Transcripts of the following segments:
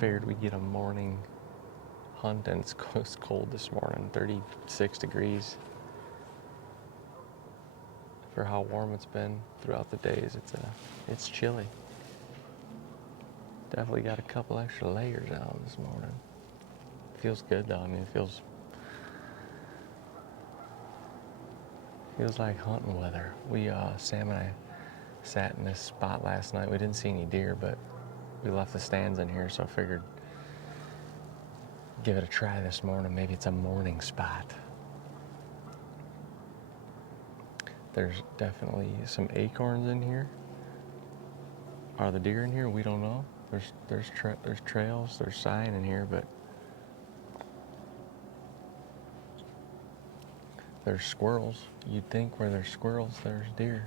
Figured we'd get a morning hunt, and it's cold this morning, 36 degrees. For how warm it's been throughout the days, it's chilly. Definitely got a couple extra layers out this morning. Feels good though. I mean, it feels like hunting weather. Sam and I sat in this spot last night. We didn't see any deer, but we left the stands in here, so I figured give it a try this morning. Maybe it's a morning spot. There's definitely some acorns in here. Are the deer in here? We don't know. There's trails, there's sign in here, but there's squirrels. You'd think where there's squirrels, there's deer.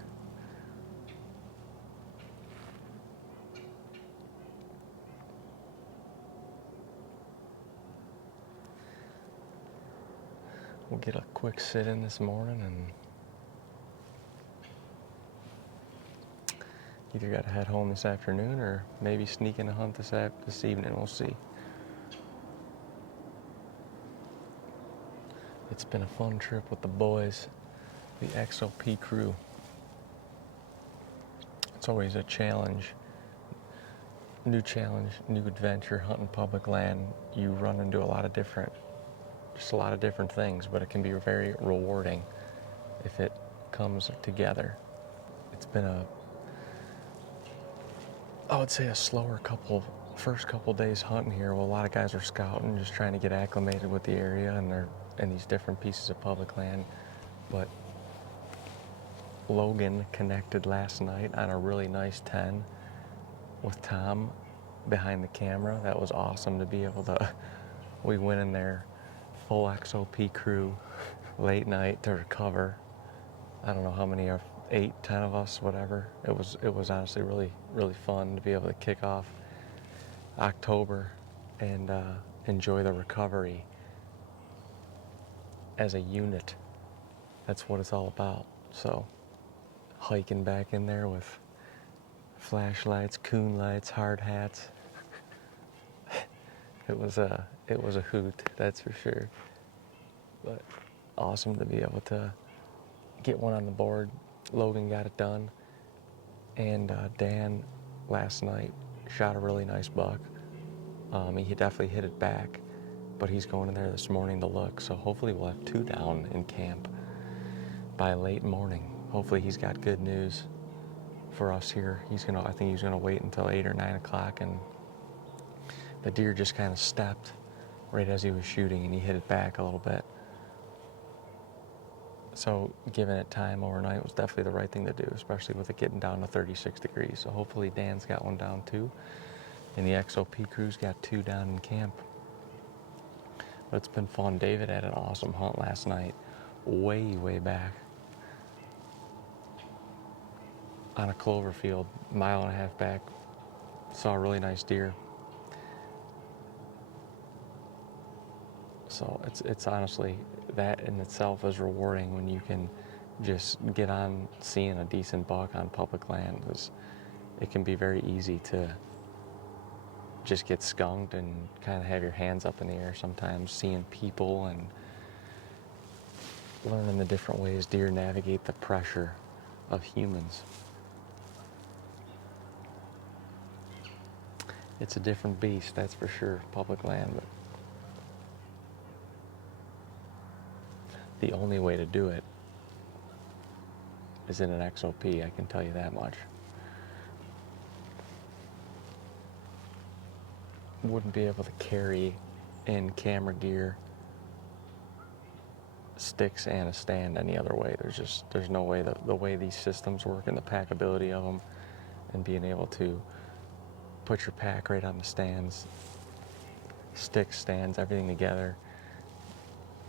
We'll get a quick sit in this morning and either got to head home this afternoon or maybe sneak in a hunt this evening. We'll see. It's been a fun trip with the boys, the XOP crew. It's always a challenge, new adventure, hunting public land. You run into a lot of different things, but it can be very rewarding if it comes together. It's been I would say a slower first couple days hunting here. Well, a lot of guys are scouting, just trying to get acclimated with the area and these different pieces of public land. But Logan connected last night on a really nice 10 with Tom behind the camera. That was awesome to be able to. We went in there, full XOP crew, late night to recover. I don't know how many, 8, 10 of us, whatever. It was honestly really, really fun to be able to kick off October and enjoy the recovery as a unit. That's what it's all about. So hiking back in there with flashlights, coon lights, hard hats. It was a hoot, that's for sure. But awesome to be able to get one on the board. Logan got it done, and Dan last night shot a really nice buck. He definitely hit it back, but he's going in there this morning to look. So hopefully we'll have 2 down in camp by late morning. Hopefully he's got good news for us here. I think he's gonna wait until 8 or 9 o'clock, and the deer just kind of stepped right as he was shooting, and he hit it back a little bit. So giving it time overnight was definitely the right thing to do, especially with it getting down to 36 degrees. So hopefully Dan's got one down too, and the XOP crew's got 2 down in camp. But it's been fun. David had an awesome hunt last night, way back on a clover field, 1.5 miles back. Saw a really nice deer. So it's honestly, that in itself is rewarding when you can just get on seeing a decent buck on public land, because it can be very easy to just get skunked and kind of have your hands up in the air sometimes, seeing people and learning the different ways deer navigate the pressure of humans. It's a different beast, that's for sure, public land, but the only way to do it is in an XOP, I can tell you that much. Wouldn't be able to carry in camera gear, sticks, and a stand any other way. There's no way. The way these systems work and the packability of them, and being able to put your pack right on the stands, sticks, stands, everything together,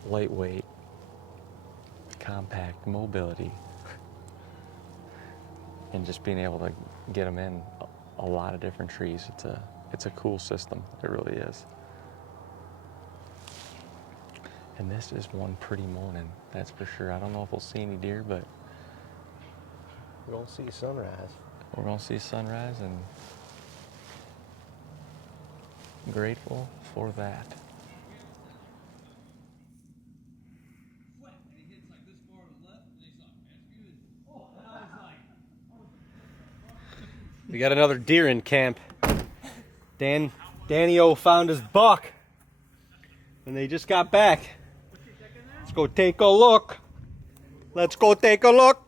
lightweight, compact, mobility, and just being able to get them in a lot of different trees. It's a cool system. It really is. And this is one pretty morning, that's for sure. I don't know if we'll see any deer, but we're gonna see sunrise. We're gonna see sunrise, and grateful for that. We got another deer in camp. Danny-O found his buck, and they just got back. Let's go take a look. Let's go take a look.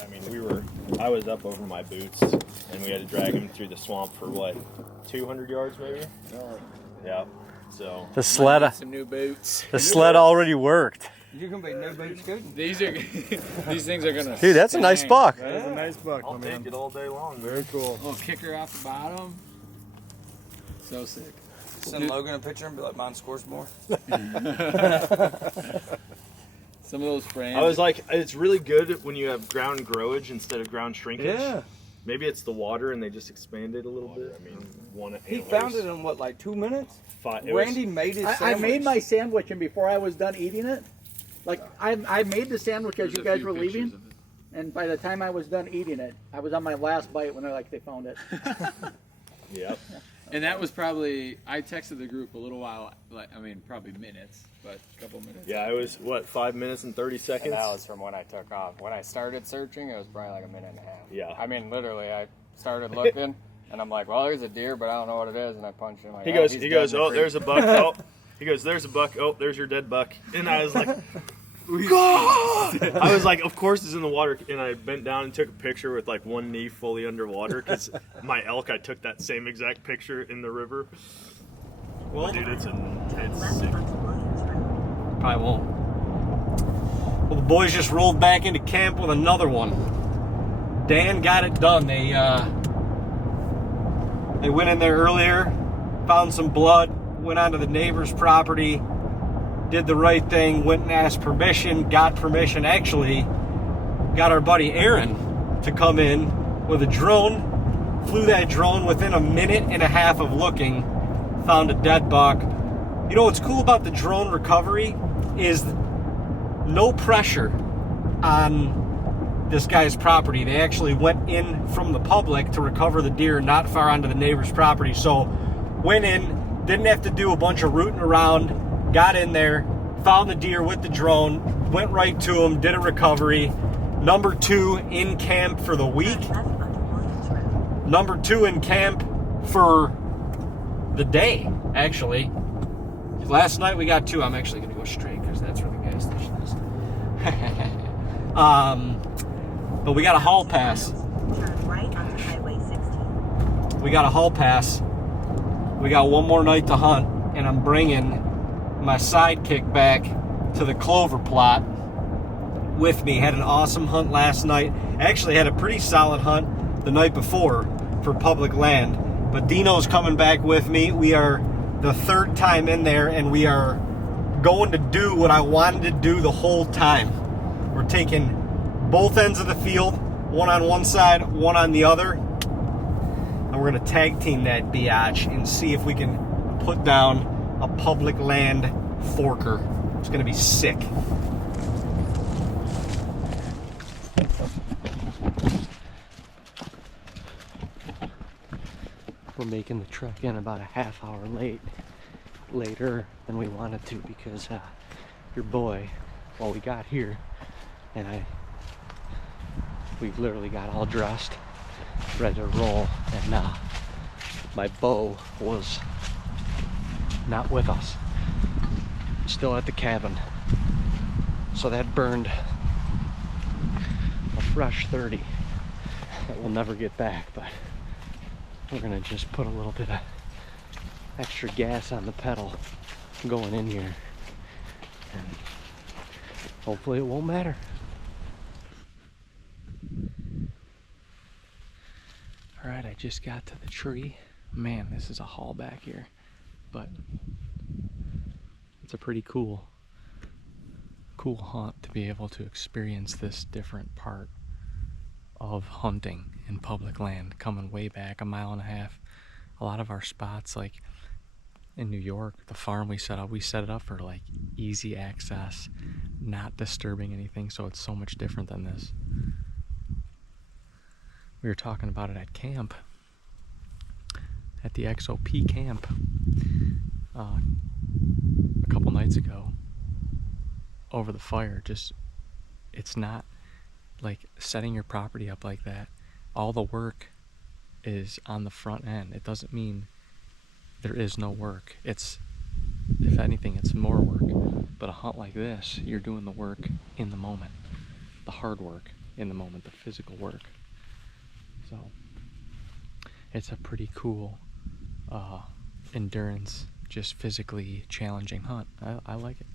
I mean, I was up over my boots, and we had to drag him through the swamp for what, 200 yards maybe? Yeah. So The sled. Some new boots. The sled already worked. You're gonna be no boots good. These things are gonna. Dude, that's a nice buck. That is a nice buck, I'll my take man. it all day long. Very cool. Little kicker off the bottom. So sick. Send Logan a picture and be like, mine scores more. Some of those frames. I was like, it's really good when you have ground growage instead of ground shrinkage. Yeah. Maybe it's the water and they just expanded a little bit. I mean, He found it in what, like 2 minutes? Randy made his I sandwich. made my sandwich, and before I was done eating it, like I made the sandwich as you guys were leaving, and by the time I was done eating it, I was on my last bite when they found it. Yep. And that was probably, I texted the group a little while, probably minutes, but a couple minutes. Yeah, it was, what, 5 minutes and 30 seconds? And that was from when I took off. When I started searching, it was probably like a minute and a half. Yeah. I mean, literally, I started looking, and I'm like, well, there's a deer, but I don't know what it is, and I punched him. Like, He oh, goes, he's he dead goes, in the oh, creek." there's a buck. Oh, he goes, there's a buck. Oh, there's your dead buck. And I was like, God! I was like, of course it's in the water. And I bent down and took a picture with like one knee fully underwater because my elk, I took that same exact picture in the river. Well, dude, it's sick. Probably won't. Well, the boys just rolled back into camp with another one. Dan got it done. They went in there earlier, found some blood, went onto the neighbor's property, did the right thing, went and asked permission, got permission. Actually, got our buddy Aaron to come in with a drone, flew that drone within a minute and a half of looking, found a dead buck. You know what's cool about the drone recovery is no pressure on this guy's property. They actually went in from the public to recover the deer not far onto the neighbor's property. So went in, didn't have to do a bunch of rooting around, got in there, found the deer with the drone, went right to him, did a recovery. Number 2 in camp for the week. Number 2 in camp for the day, actually. Last night we got 2. I'm actually going to go straight because that's where the gas station is. But we got a hall pass. Turn right onto Highway 16. We got a hall pass. We got one more night to hunt, and I'm bringing my sidekick back to the clover plot with me. Had an awesome hunt last night. Actually had a pretty solid hunt the night before for public land. But Dino's coming back with me. We are the 3rd time in there, and we are going to do what I wanted to do the whole time. We're taking both ends of the field, one on one side, one on the other, and we're going to tag team that biatch and see if we can put down a public land forker. It's going to be sick. We're making the trek in about a half hour later than we wanted to because your boy, well, we got here and we literally got all dressed, ready to roll, and my bow was not with us, still at the cabin. So that burned a fresh 30 that we'll never get back, but we're gonna just put a little bit of extra gas on the pedal going in here, and hopefully it won't matter. All right, I just got to the tree. Man, this is a haul back here, but it's a pretty cool hunt to be able to experience this different part of hunting in public land, coming way back a mile and a half. A lot of our spots, like in New York, the farm we set it up for like easy access, not disturbing anything, so it's so much different than this. We were talking about it at camp, at the XOP camp a couple nights ago over the fire. Just, it's not like setting your property up like that. All the work is on the front end. It doesn't mean there is no work. It's, if anything, it's more work. But a hunt like this, you're doing the work in the moment, the hard work in the moment, the physical work. So it's a pretty cool endurance, just physically challenging hunt. I like it.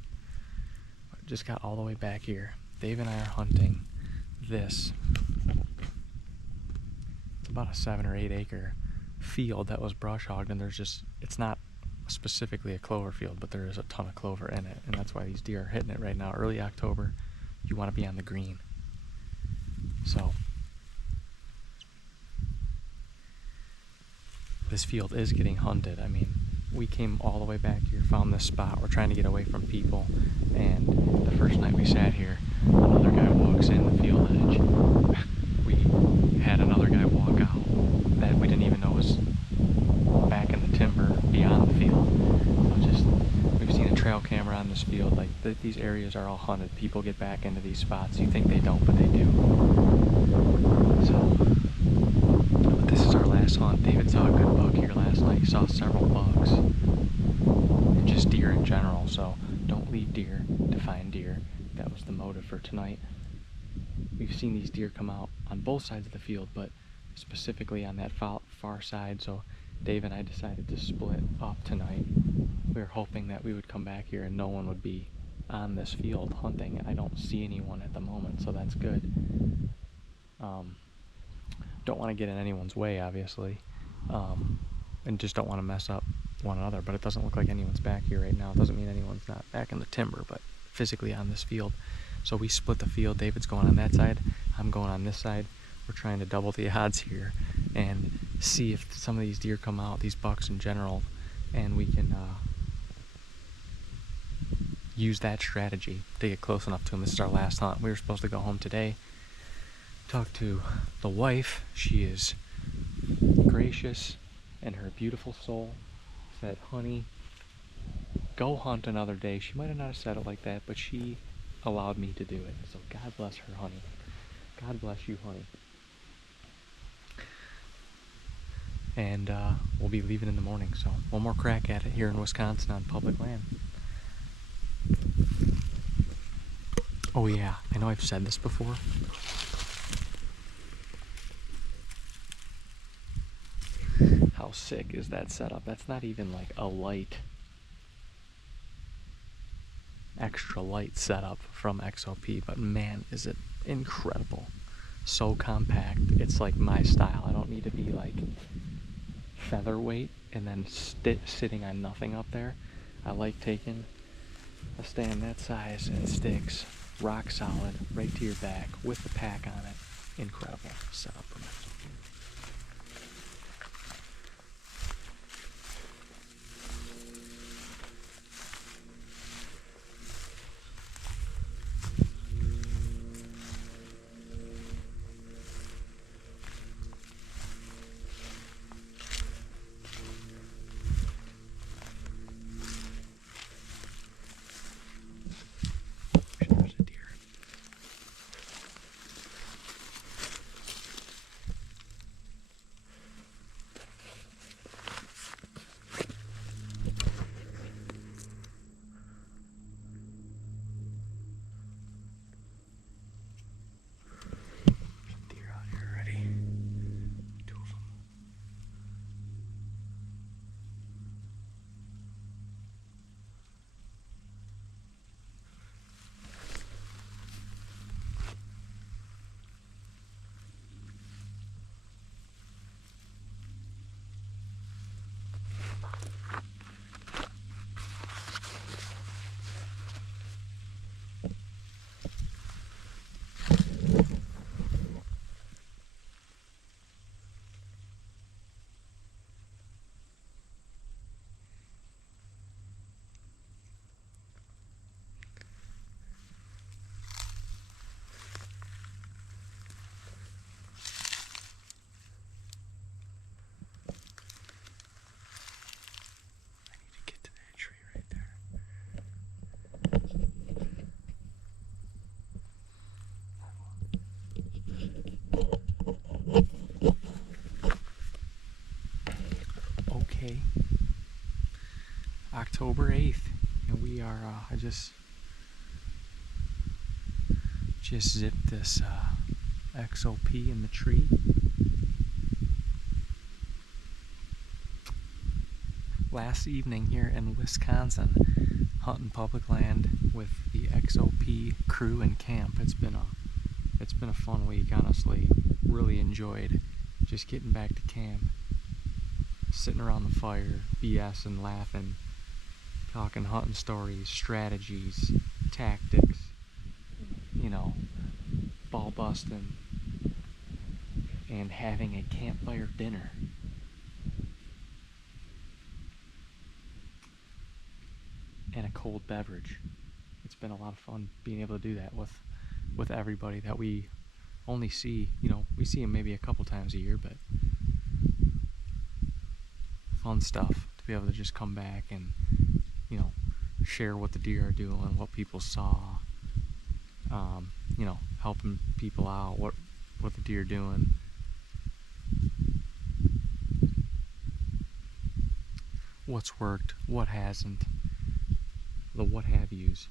Just got all the way back here. Dave and I are hunting this. It's about a 7 or 8 acre field that was brush hogged, and there's just, it's not specifically a clover field, but there is a ton of clover in it, and that's why these deer are hitting it right now. Early October, you want to be on the green. So this field is getting hunted. I mean, we came all the way back here, found this spot. We're trying to get away from people, and the first night we sat here, another guy walks in the field edge. We had another guy walk out that we didn't even know was back in the timber beyond the field. So just, we've seen a trail camera on this field. Like, these areas are all hunted. People get back into these spots. You think they don't, but they do. So, but this is our last hunt. David saw a good buck here last night. He saw several bucks, and just deer in general. So don't leave deer to find deer. That was the motive for tonight. We've seen these deer come out on both sides of the field, but specifically on that far side. So Dave and I decided to split up tonight. We were hoping that we would come back here and no one would be on this field hunting. I don't see anyone at the moment, so that's good. Don't want to get in anyone's way, obviously, and just don't want to mess up one another, but it doesn't look like anyone's back here right now. It doesn't mean anyone's not back in the timber, but physically on this field. So we split the field. David's going on that side, I'm going on this side. We're trying to double the odds here and see if some of these deer come out, these bucks in general, and we can use that strategy to get close enough to them. This is our last hunt. We were supposed to go home today, talk to the wife. She is gracious, and her beautiful soul said, honey, go hunt another day. She might have not said it like that, but she allowed me to do it. So God bless her, honey. God bless you, honey. And we'll be leaving in the morning, so one more crack at it here in Wisconsin on public land. Oh yeah, I know I've said this before. How sick is that setup? That's not even like a light, extra light setup from XOP, but man, is it incredible. So compact. It's like my style. I don't need to be like featherweight and then sitting on nothing up there. I like taking a stand that size and it sticks rock solid right to your back with the pack on it. Incredible setup from XOP. Friday, October 8th, and we are, I just zipped this XOP in the tree. Last evening here in Wisconsin, hunting public land with the XOP crew and camp. It's been a fun week, honestly. Really enjoyed just getting back to camp, sitting around the fire, BSing, laughing, talking hunting stories, strategies, tactics, you know, ball busting, and having a campfire dinner. And a cold beverage. It's been a lot of fun being able to do that with everybody that we only see, you know, we see them maybe a couple times a year, but fun stuff to be able to just come back and, you know, share what the deer are doing, what people saw, you know, helping people out, what the deer are doing. What's worked, what hasn't, the what have yous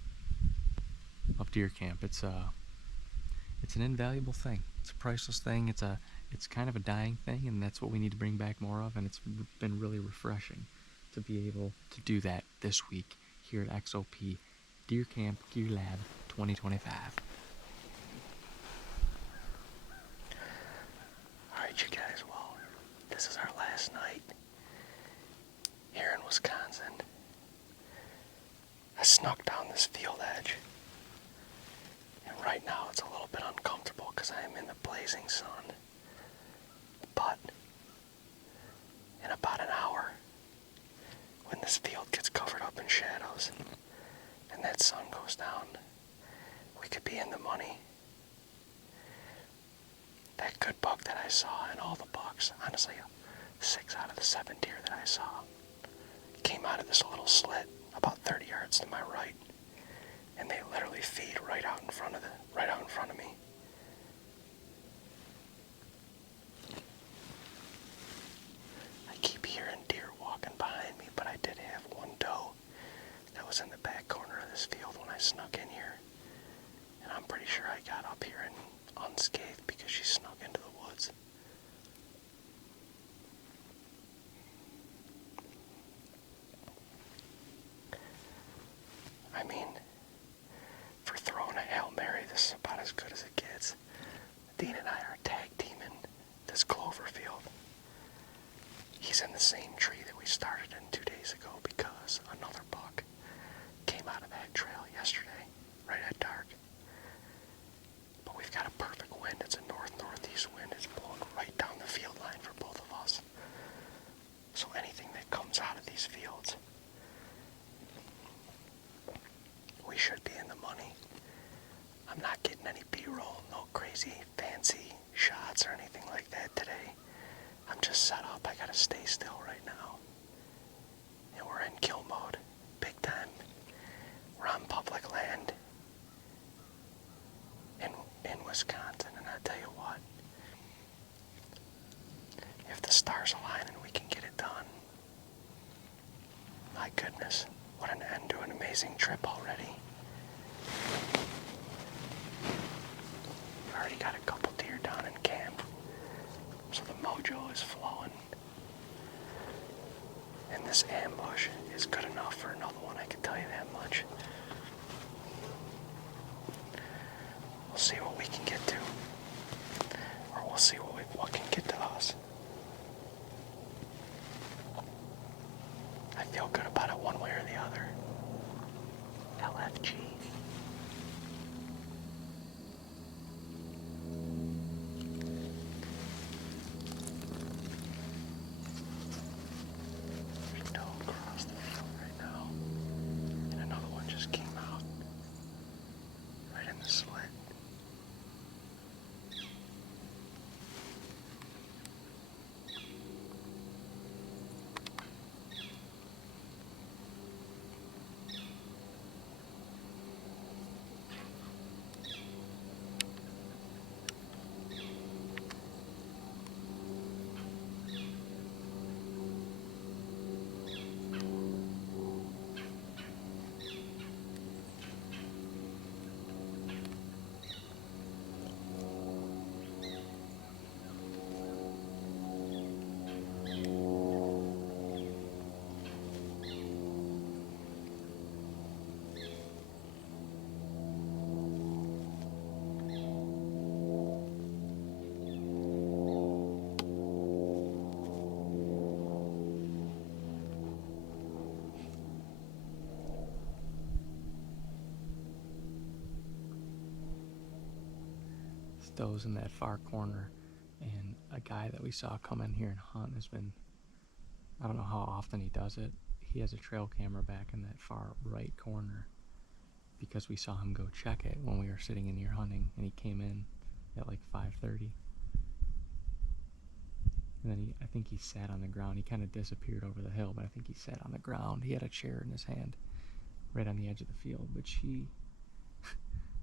of deer camp. It's an invaluable thing. It's a priceless thing. It's kind of a dying thing, and that's what we need to bring back more of, and it's been really refreshing to be able to do that this week here at XOP Deer Camp Gear Lab 2025. Alright you guys, well, this is our last night here in Wisconsin. I snuck down this field edge, and right now it's a little bit uncomfortable because I am in the blazing sun. But in about an hour, when this field gets covered up in shadows and that sun goes down, we could be in the money. That good buck that I saw and all the bucks, honestly, 6 out of the 7 deer that I saw came out of this little slit about 30 yards to my right, and they literally feed right out in front of me. I keep hearing deer walking behind me, but I did have one doe that was in the back corner of this field when I snuck in here, and I'm pretty sure I got up here and unscathed because she snuck into the woods. I mean, for throwing a Hail Mary, this is about as good as it gets. Dean and I are tag teaming this clover field. He's in the same tree that we started in 2 days ago because another buck came out of that trail yesterday, right at dark. But we've got a perfect wind. It's a north-northeast wind. It's blowing right down the field line for both of us. So anything that comes out of these fields, we should be in the money. I'm not getting any B-roll, no crazy fancy shots or anything like that today. I'm just set up. I gotta stay still right now. And we're in kill mode, big time. We're on public land in Wisconsin, and I tell you what, if the stars align and we can get it done, my goodness, what an end to an amazing trip already. We've already got a couple deer down in camp, so the mojo is flowing. And this ambush is good enough for another one, I can tell you that much. We'll see what we can get to, or we'll see what can get to us. I feel good about it one way or the other. LFG. There's a doe across the field right now, and another one just came out right in the slit. does in that far corner, and a guy that we saw come in here and hunt has been, I don't know how often he does it. He has a trail camera back in that far right corner because we saw him go check it when we were sitting in here hunting, and he came in at like 5:30. And then I think he sat on the ground. He kind of disappeared over the hill, but I think he sat on the ground. He had a chair in his hand right on the edge of the field, but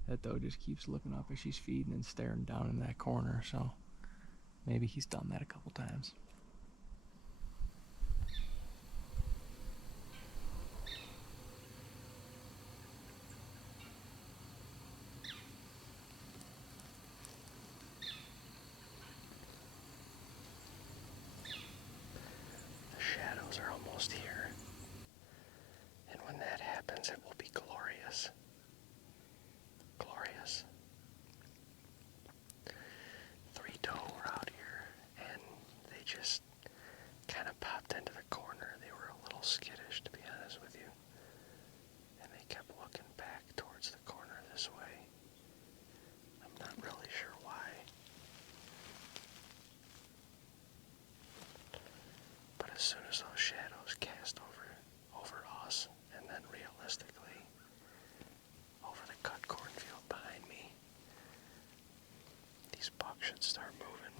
that doe just keeps looking up as she's feeding and staring down in that corner, so maybe he's done that a couple times. Shadows are almost here, and when that happens, it will be glorious. Glorious. 3 doe were out here, and they just kind of popped into the corner. They were a little skittish, to be honest with you, and they kept looking back towards the corner this way. I'm not really sure why. But as soon as those shadows cast over us, and then realistically over the cut cornfield behind me, these bucks should start moving.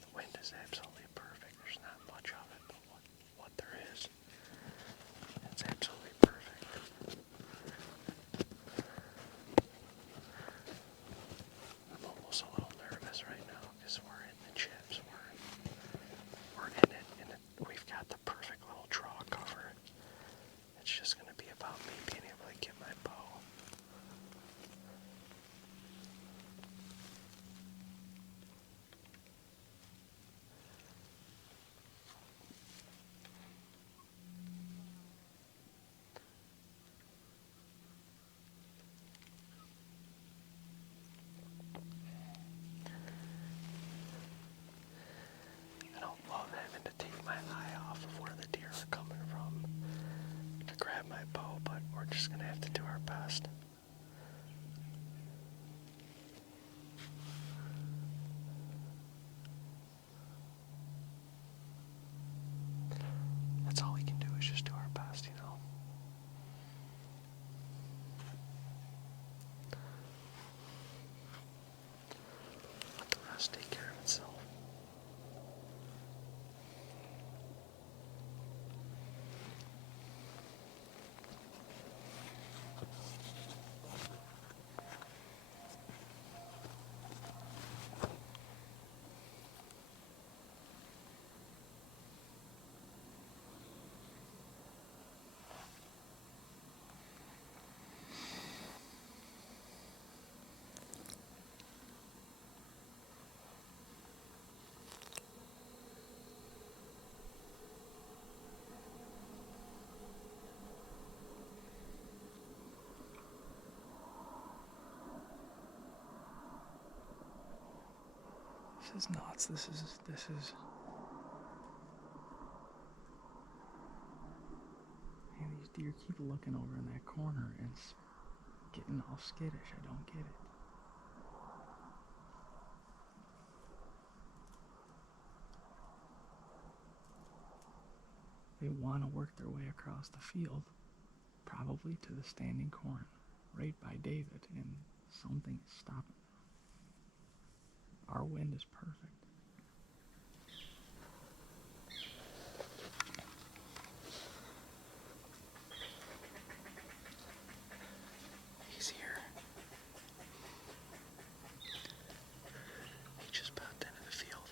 The wind is absolutely perfect. There's not much of it, but what there is, it's absolutely perfect. I'm almost a little nervous right now because we're in the chips. We're in it, and we've got the perfect little draw cover. It's just going to be about me being able to get my bow. I don't love having to take my eye off of where the deer are coming from to grab my bow, but we're just going to have to do our best. That's all we can do, is just do our best, you know. Let the rest take care of itself. This is nuts. This is. Man, these deer keep looking over in that corner and getting all skittish. I don't get it. They want to work their way across the field, probably to the standing corn, right by David, and something is stopping them. Our wind is perfect. He's here. He just popped into the field.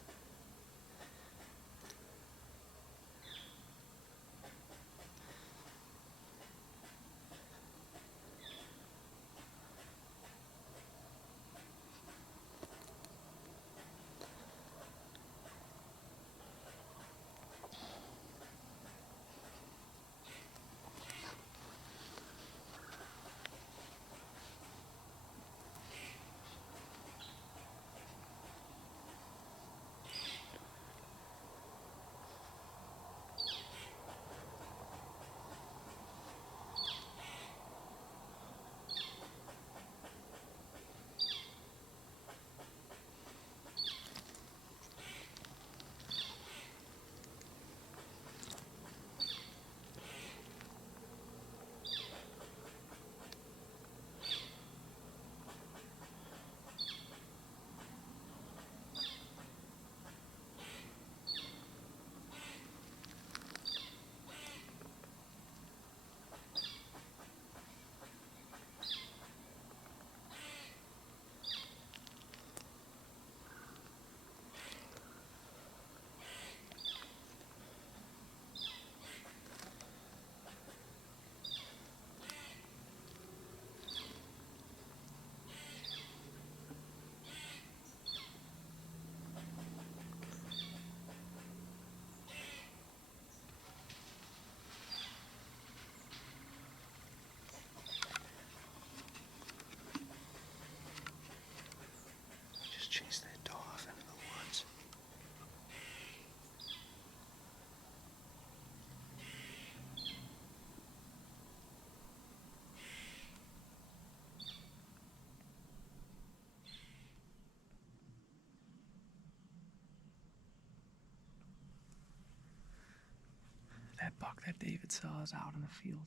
that David saw is out in the field.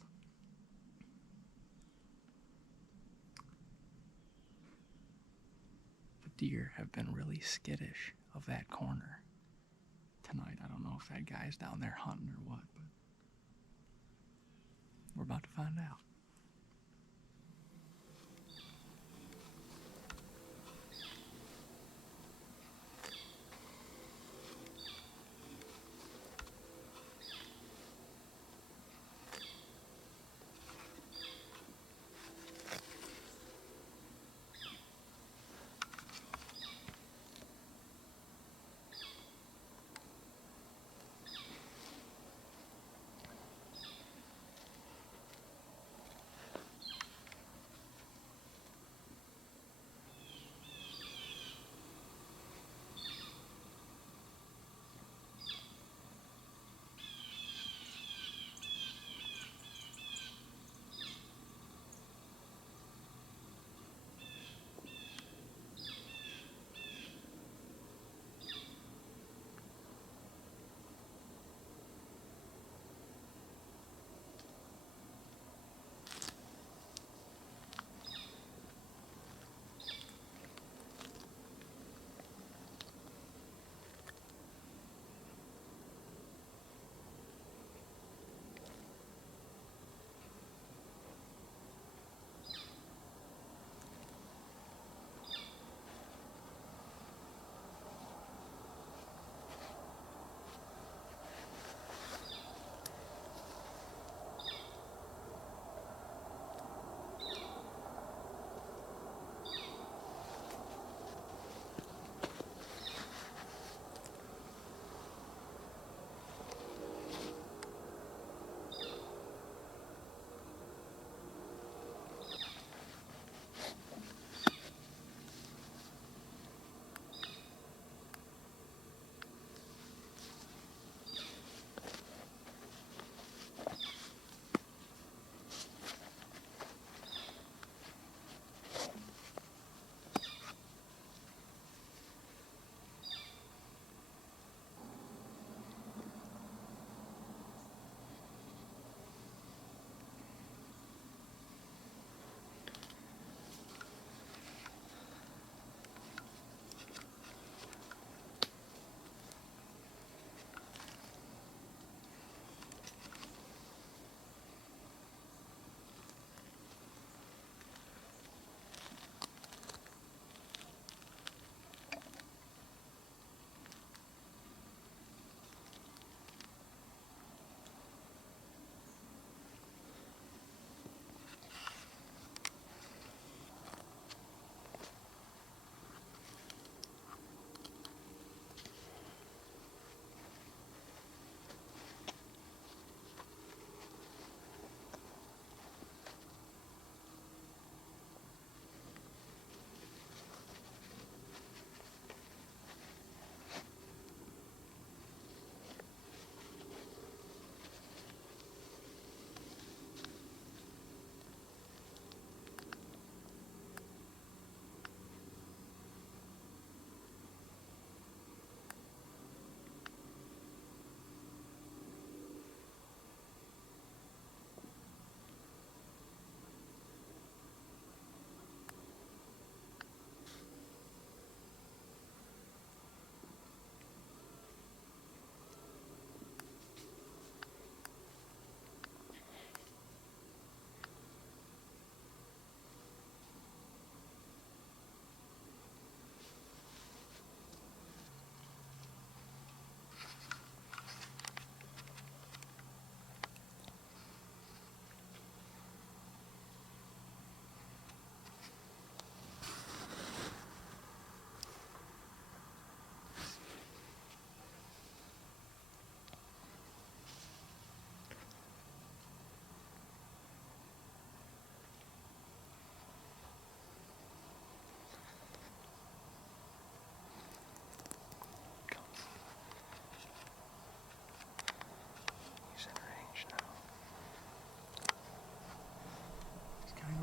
The deer have been really skittish of that corner tonight. I don't know if that guy's down there hunting or what, but we're about to find out.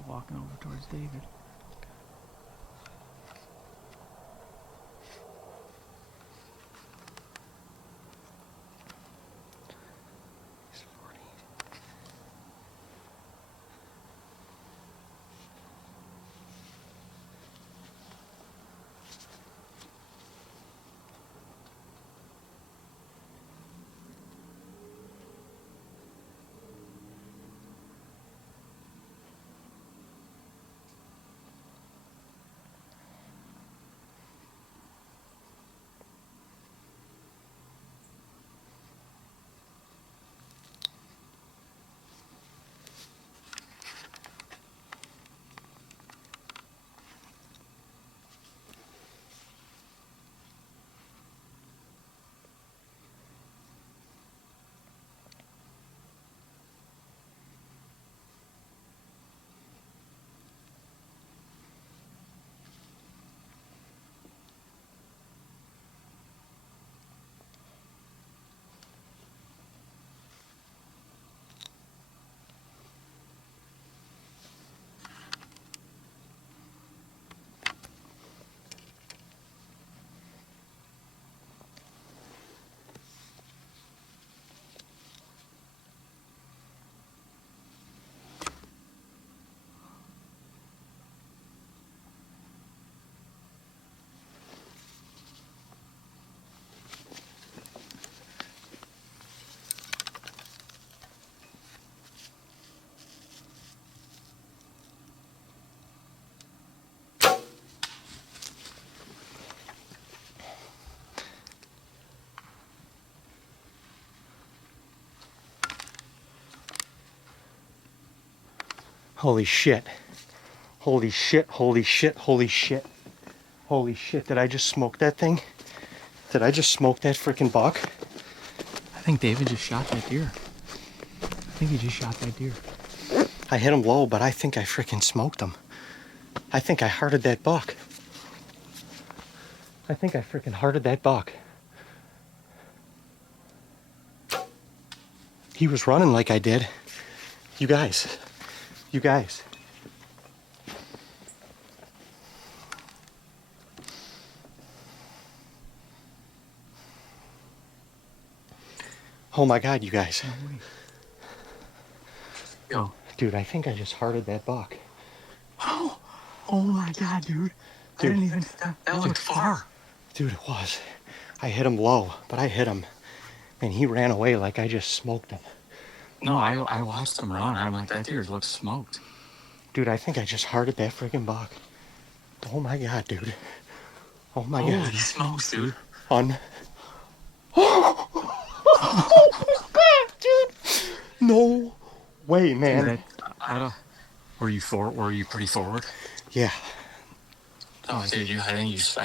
Walking over towards David. He's 40. Holy shit. Holy shit, holy shit, holy shit. Holy shit, did I just smoke that thing? Did I just smoke that freaking buck? I think David just shot that deer. I think he just shot that deer. I hit him low, but I think I freaking smoked him. I think I hearted that buck. I think I freaking hearted that buck. He was running like I did. You guys. You guys. Oh my God, you guys. Yo. Dude, I think I just hearted that buck. Oh my God, dude. I didn't even, that looked far. Dude, it was. I hit him low, but I hit him. And he ran away like I just smoked him. No, I watched him run. I'm like, that deer looks smoked. Dude, I think I just hearted that freaking buck. Oh my God, dude. Oh my God. Holy smokes, dude. Dude. No way, man. Dude, I don't, were you pretty forward? Yeah. Oh, dude, I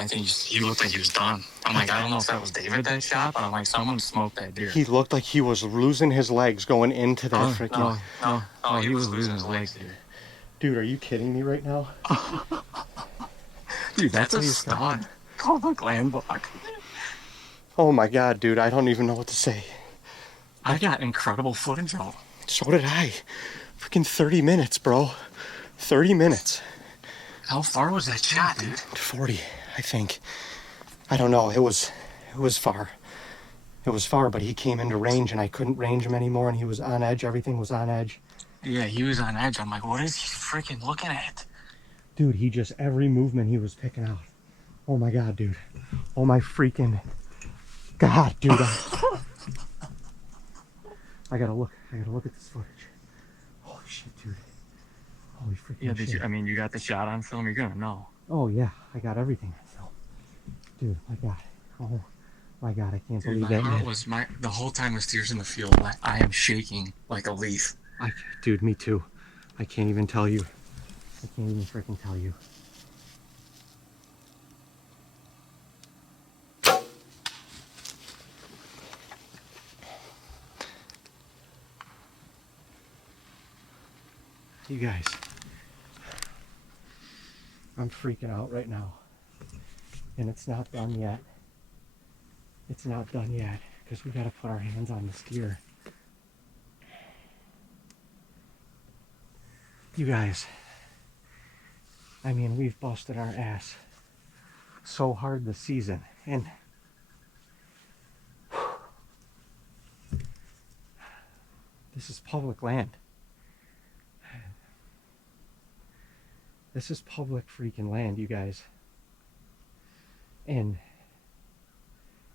think he looked like he was done. I'm like, I don't know if that was David that shot, but I'm like, someone smoked that deer. He looked like he was losing his legs going into that freaking... No, he was losing his legs, dude. Dude, are you kidding me right now? Dude, that's a stud. Public land buck. Oh my God, dude, I don't even know what to say. I got incredible footage of. So did I. Freaking 30 minutes, bro. 30 minutes. How far was that shot, dude? 40, I think. I don't know. It was far. It was far, but he came into range and I couldn't range him anymore and he was on edge. Everything was on edge. Yeah, he was on edge. I'm like, what is he freaking looking at? Dude, he just, every movement he was picking out. Oh my God, dude. Oh my freaking God, dude. I gotta look at this footage. Holy shit, dude. Holy freaking shit. You got the shot on film, you're gonna know. Oh yeah, I got everything on film. Dude, my God. Oh my God, I can't believe My that, heart man. was the whole time this deer's in the field, I am shaking like a leaf. Dude, me too. I can't even tell you. I can't even freaking tell you. You guys, I'm freaking out right now. And it's not done yet. It's not done yet because we got to put our hands on this deer. You guys, I mean, we've busted our ass so hard this season, and this is public land. This is public freaking land, you guys. And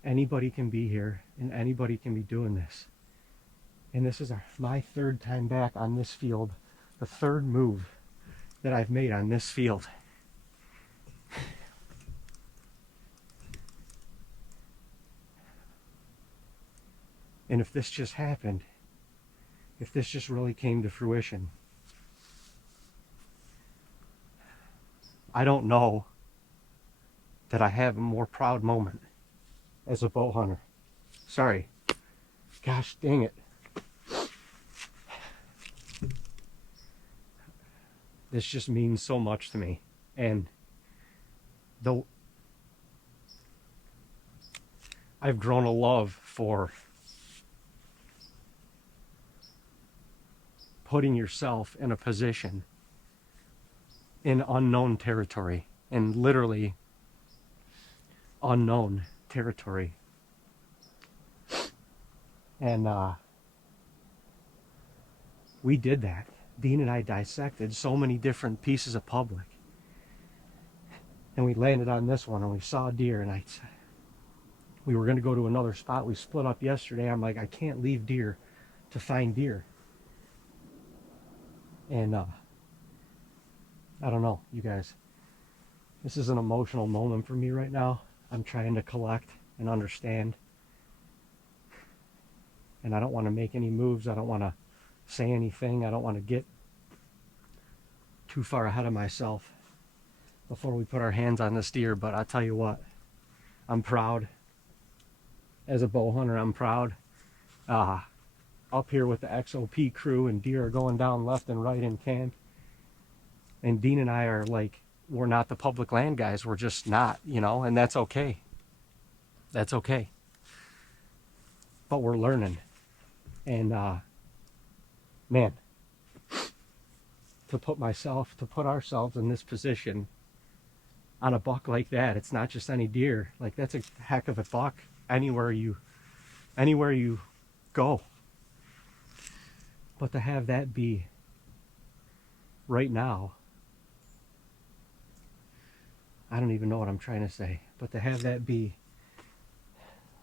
anybody can be here, and anybody can be doing this. And this is my third time back on this field, the third move that I've made on this field. And if this just happened, if this just really came to fruition, I don't know that I have a more proud moment as a bow hunter. Sorry. Gosh dang it. This just means so much to me. And though I've grown a love for putting yourself in a position in unknown territory, and literally unknown territory. And we did that. Dean and I dissected so many different pieces of public, and we landed on this one, and we saw a deer, and we were going to go to another spot. We split up yesterday. I'm like, I can't leave deer to find deer. And I don't know, you guys. This is an emotional moment for me right now. I'm trying to collect and understand. And I don't want to make any moves. I don't want to say anything. I don't want to get too far ahead of myself before we put our hands on this deer, but I'll tell you what, I'm proud. As a bow hunter, I'm proud. Up here with the XOP crew, and deer are going down left and right in camp. And Dean and I are like, we're not the public land guys. We're just not, you know, and that's okay. That's okay. But we're learning. And, man, to put ourselves in this position on a buck like that, it's not just any deer. Like, that's a heck of a buck anywhere you go. But to have that be right now, I don't even know what I'm trying to say, but to have that be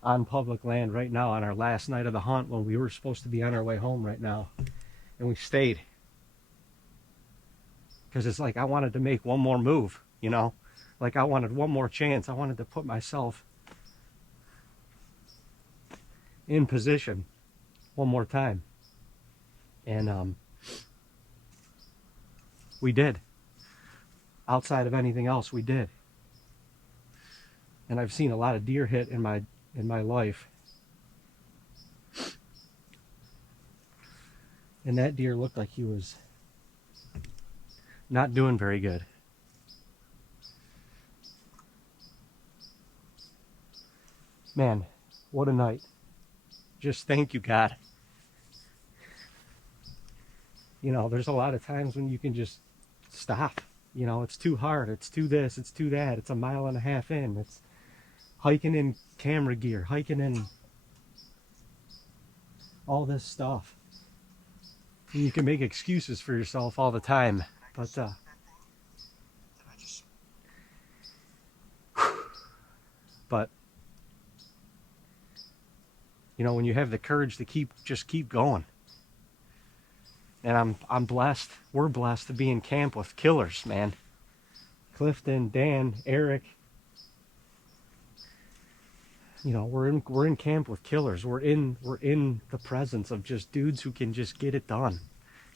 on public land right now on our last night of the hunt when we were supposed to be on our way home right now, and we stayed. Because it's like I wanted to make one more move, you know? Like I wanted one more chance. I wanted to put myself in position one more time. And we did. Outside of anything else, we did. And I've seen a lot of deer hit in my life. And that deer looked like he was not doing very good. Man, what a night. Just thank you, God. You know, there's a lot of times when you can just stop. You know, it's too hard, it's too this, it's too that, it's a mile and a half in, it's hiking in camera gear, hiking in all this stuff. And you can make excuses for yourself all the time, but you know, when you have the courage to just keep going. And I'm blessed. We're blessed to be in camp with killers, man. Clifton, Dan, Eric. You know, we're in camp with killers. We're in the presence of just dudes who can just get it done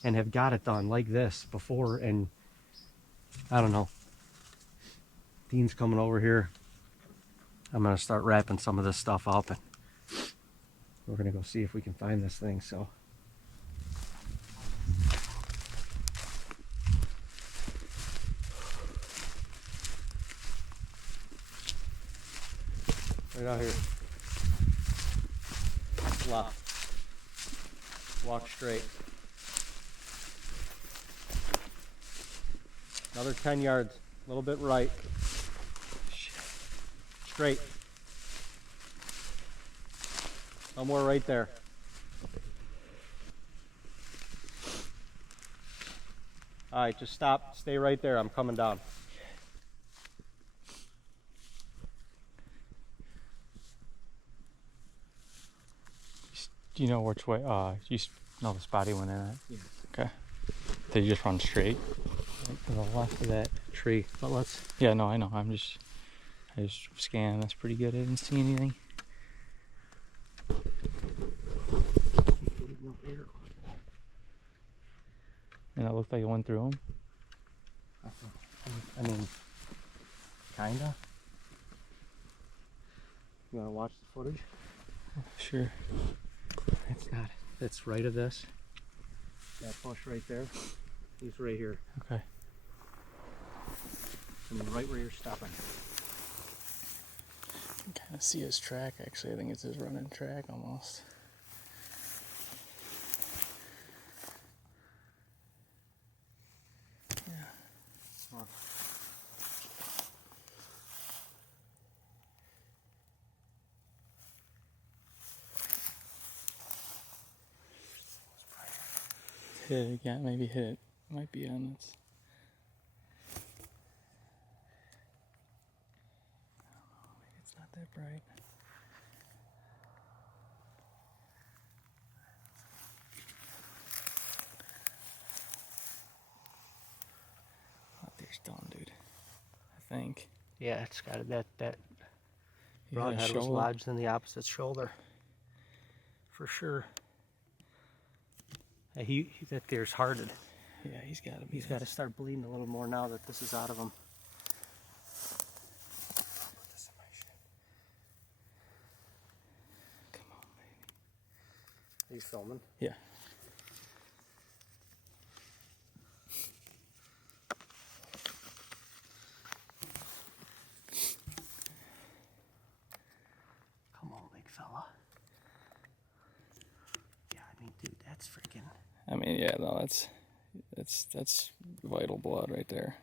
and have got it done like this before. And I don't know. Dean's coming over here. I'm gonna start wrapping some of this stuff up, and we're gonna go see if we can find this thing. So. Right out here. Left. Walk straight. Another 10 yards. A little bit right. Straight. Somewhere right there. Alright, just stop. Stay right there. I'm coming down. Do you know which way? You know the spot he went in at? Yeah. Okay. Did you just run straight? Right to the left of that tree. But let's. Yeah, no, I know. I just scanned. That's pretty good. I didn't see anything. And it looked like it went through him. I mean, kinda. You wanna watch the footage? Sure. It's not. It's right of this. That bush right there. He's right here. Okay. I mean, right where you're stopping. I can kind of see his track, actually. I think it's his running track almost. Yeah. Huh. Hit it again, maybe hit it. Might be on its. Maybe it's not that bright. Out there's done, dude. I think. Yeah, it's got that Yeah, broadhead was shoulder. lodged in the opposite shoulder. For sure. That deer's hearted. Yeah, he's got to be. He's got to start bleeding a little more now that this is out of him. Come on, baby. Are you filming? Yeah. Come on, big fella. Yeah, I mean, dude, that's freaking. I mean, yeah, no, that's vital blood right there.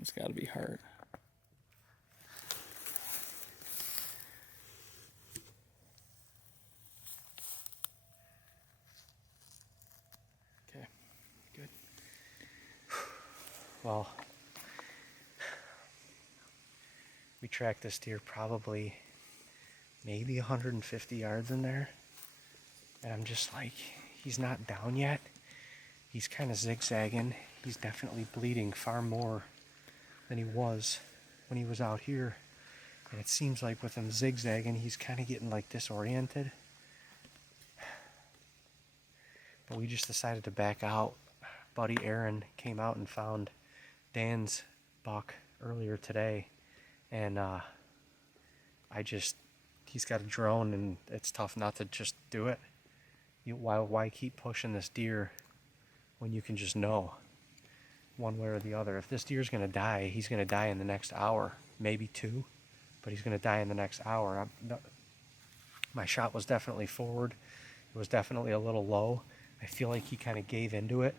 It's got to be heart. Okay, good. Well, we tracked this deer probably maybe 150 yards in there, and I'm just like, he's not down yet. He's kind of zigzagging. He's definitely bleeding far more than he was when he was out here. And it seems like with him zigzagging, he's kind of getting like disoriented. But we just decided to back out. Buddy Aaron came out and found Dan's buck earlier today. And he's got a drone, and it's tough not to just do it. Why keep pushing this deer when you can just know one way or the other? If this deer's going to die, he's going to die in the next hour, maybe 2, but he's going to die in the next hour. My shot was definitely forward. It was definitely a little low. I feel like he kind of gave into it.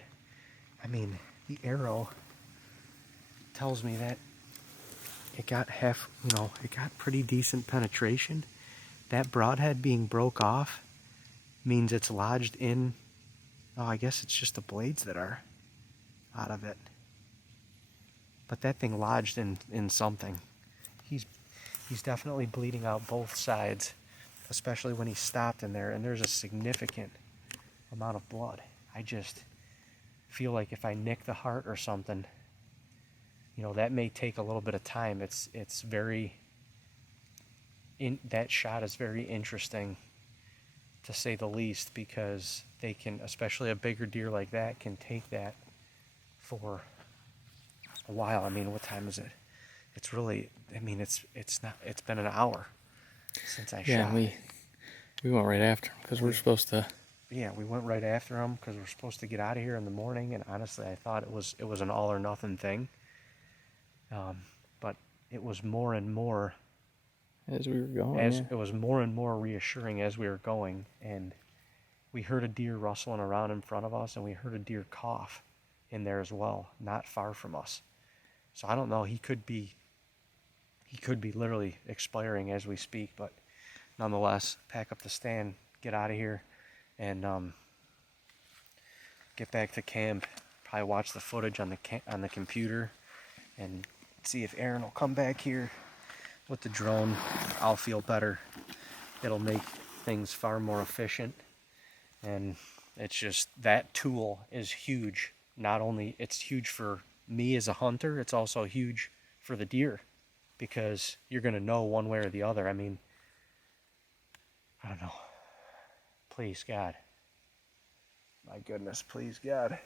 I mean, the arrow tells me that it got it got pretty decent penetration. That broadhead being broke off means it's lodged in, I guess it's just the blades that are out of it. But that thing lodged in something. He's definitely bleeding out both sides, especially when he stopped in there, and there's a significant amount of blood. I just feel like if I nick the heart or something, that may take a little bit of time. That shot is very interesting, to say the least, because they can, especially a bigger deer like that, can take that for a while. I mean, what time is it? It's really, it's been an hour since I shot. Yeah, we went right after him because we're supposed to. Yeah, we went right after him because we're supposed to get out of here in the morning, and honestly, I thought it was an all or nothing thing. But it was more and more As we were going, it was more and more reassuring as we were going, and we heard a deer rustling around in front of us, and we heard a deer cough in there as well, not far from us. So I don't know, he could be literally expiring as we speak, but nonetheless, pack up the stand, get out of here, and get back to camp. Probably watch the footage on the computer, and see if Aaron will come back here with the drone. I'll feel better. It'll make things far more efficient, and it's just, that tool is huge. Not only it's huge for me as a hunter, it's also huge for the deer, because you're going to know one way or the other. I mean, I don't know. Please, God. My goodness, please, God.